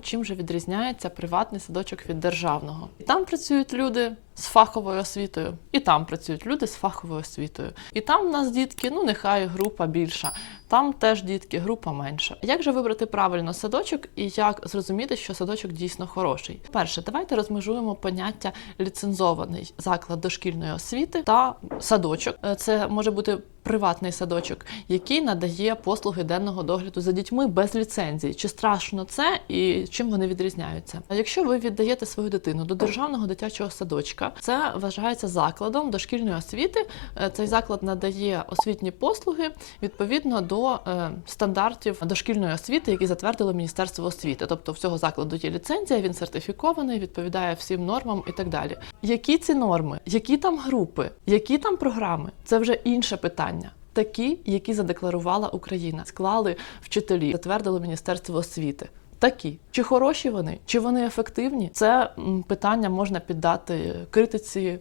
Чим же відрізняється приватний садочок від державного? Там працюють люди з фаховою освітою, і там працюють люди з фаховою освітою. І там в нас дітки, ну нехай група більша, там теж дітки, група менша. Як же вибрати правильно садочок і як зрозуміти, що садочок дійсно хороший? Перше, давайте розмежуємо поняття ліцензований заклад дошкільної освіти та садочок. Е, Це може бути приватний садочок, який надає послуги денного догляду за дітьми без ліцензії. Чи страшно це і чим вони відрізняються? А Якщо ви віддаєте свою дитину до державного дитячого садочка, це вважається закладом дошкільної освіти. Е, Цей заклад надає освітні послуги відповідно до е, стандартів дошкільної освіти, які затвердило Міністерство освіти. Тобто в цього закладу є ліцензія, він сертифікований, відповідає всім нормам і так далі. Які ці норми, які там групи, які там програми? Це вже інше питання. Такі, які задекларувала Україна, склали вчителі, затвердило Міністерство освіти. Такі чи хороші вони, чи вони ефективні? Це питання можна піддати критиці, е,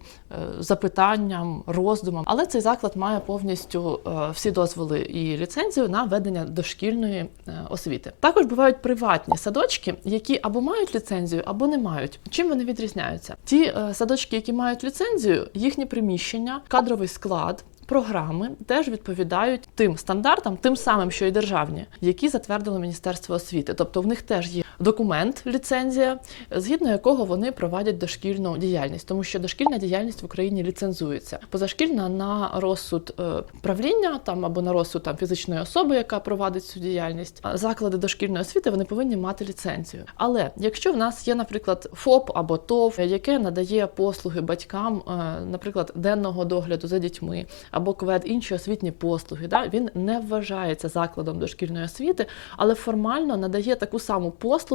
запитанням, роздумам. Але цей заклад має повністю е, всі дозволи і ліцензію на ведення дошкільної е, освіти. Також бувають приватні садочки, які або мають ліцензію, або не мають. Чим вони відрізняються? Ті садочки, які мають ліцензію, їхні приміщення, кадровий склад. Програми теж відповідають тим стандартам, тим самим, що й державні, які затвердило Міністерство освіти. Тобто в них теж є документ, ліцензія, згідно якого вони проводять дошкільну діяльність, тому що дошкільна діяльність в Україні ліцензується. Позашкільна на розсуд е, правління там або на розсуд там фізичної особи, яка провадить цю діяльність. Заклади дошкільної освіти вони повинні мати ліцензію. Але якщо в нас є, наприклад, ФОП або ТОВ, яке надає послуги батькам, е, наприклад, денного догляду за дітьми або КВЕД інші освітні послуги, да, він не вважається закладом дошкільної освіти, але формально надає таку саму послугу,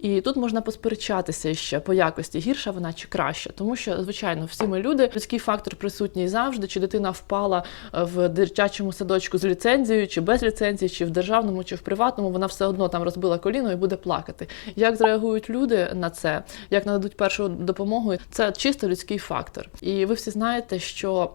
і тут можна посперечатися ще по якості, гірша вона чи краща, тому що, звичайно, всі ми люди, людський фактор присутній завжди, чи дитина впала е, в дитячому садочку з ліцензією, чи без ліцензії, чи в державному, чи в приватному, вона все одно там розбила коліно і буде плакати. Як зреагують люди на це, як нададуть першу допомогу, це чисто людський фактор. І ви всі знаєте, що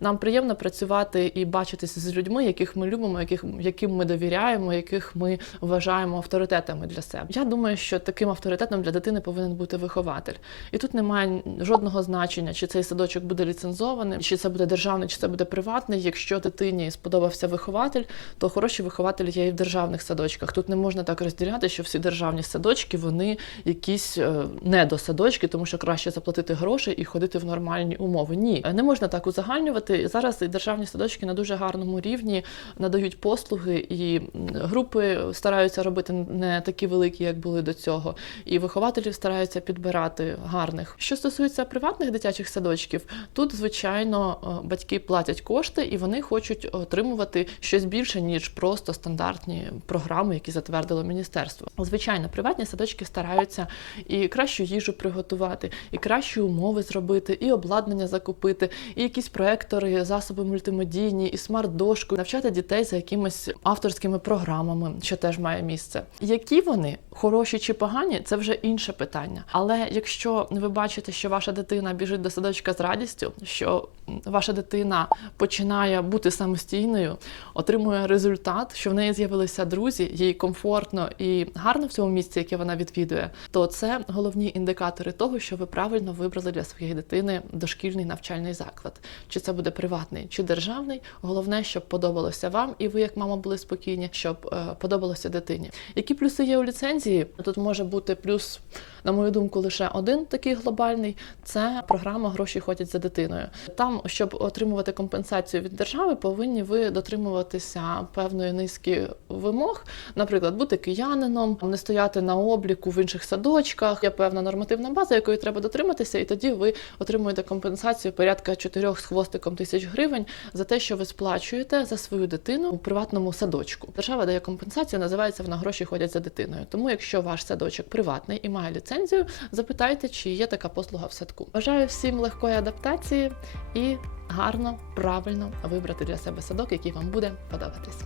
нам приємно працювати і бачитися з людьми, яких ми любимо, яких яким ми довіряємо, яких ми вважаємо авторитетами для себе. Я думаю, що таким авторитетом для дитини повинен бути вихователь. І тут немає жодного значення, чи цей садочок буде ліцензований, чи це буде державний, чи це буде приватний. Якщо дитині сподобався вихователь, то хороші вихователі є і в державних садочках. Тут не можна так розділяти, що всі державні садочки вони якісь е, недосадочки, тому що краще заплатити гроші і ходити в нормальні умови. Ні, не можна так узагальнювати. Зараз і державні садочки на дуже гарному рівні надають послуги, і групи стараються робити не такі великі, як були до цього. І вихователів стараються підбирати гарних. Що стосується приватних дитячих садочків, тут звичайно е, батьки платять кошти і вони хочуть отримувати щось більше ніж просто стандартні програми, які затвердило міністерство. Звичайно, приватні садочки стараються і кращу їжу приготувати, і кращі умови зробити, і обладнання закупити, і якісь проектори, засоби мультимедійні, і смарт-дошку, навчати дітей за якимись авторськими програмами, що теж має місце. Які вони хороші чи погані, це вже інше питання. Але якщо ви бачите, що ваша дитина біжить до садочка з радістю, що ваша дитина починає бути самостійною, отримує результат, що в неї з'явилися друзі, їй комфортно і гарно в цьому місці, яке вона відвідує, то це головні індикатори того, що ви правильно вибрали для своєї дитини дошкільний навчальний заклад. Чи це буде приватний, чи державний. Головне, щоб подобалося вам, і ви, як мама, були спокійні, щоб е, подобалося дитині. Які плюси є у ліцензії? Тут може бути плюс, на мою думку, лише один такий глобальний це програма Гроші ходять за дитиною. Там, щоб отримувати компенсацію від держави, повинні ви дотримуватися певної низки вимог, наприклад, бути киянином, не стояти на обліку в інших садочках. Є певна нормативна база, якої треба дотриматися, і тоді ви отримуєте компенсацію порядка 4 з хвостиком тисяч гривень за те, що ви сплачуєте за свою дитину у приватному садочку. Держава дає компенсацію, називається вона гроші ходять за дитиною. Тому, якщо ваш садочок приватний і має ліцензію, запитайте, чи є така послуга в садку. Бажаю всім легкої адаптації і гарно, правильно вибрати для себе садок, який вам буде подобатись.